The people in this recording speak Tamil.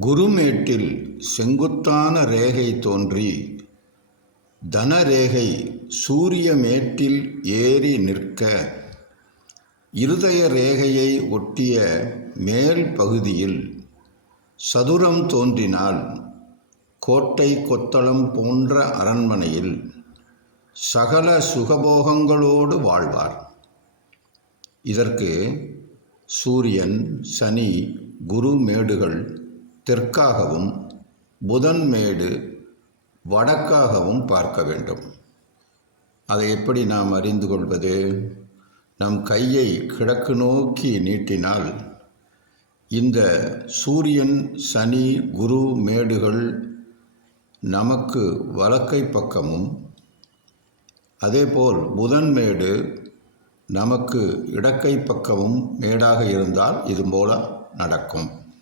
குருமேட்டில் செங்குத்தான ரேகை தோன்றி தனரேகை சூரிய மேட்டில் ஏறி நிற்க இருதய ரேகையை ஒட்டிய மேல் பகுதியில் சதுரம் தோன்றினால் கோட்டை கொத்தளம் போன்ற அரண்மனையில் சகல சுகபோகங்களோடு வாழ்வார். இதற்கு சூரியன் சனி குரு மேடுகள் தெற்காகவும் புதன் மேடு வடக்காகவும் பார்க்க வேண்டும். அதை எப்படி நாம் அறிந்து கொள்வது? நம் கையை கிழக்கு நோக்கி நீட்டினால் இந்த சூரியன் சனி குரு மேடுகள் நமக்கு வலக்கை பக்கமும் அதேபோல் புதன் மேடு நமக்கு இடக்கை பக்கமும் மேடாக இருந்தால் இது போல நடக்கும்.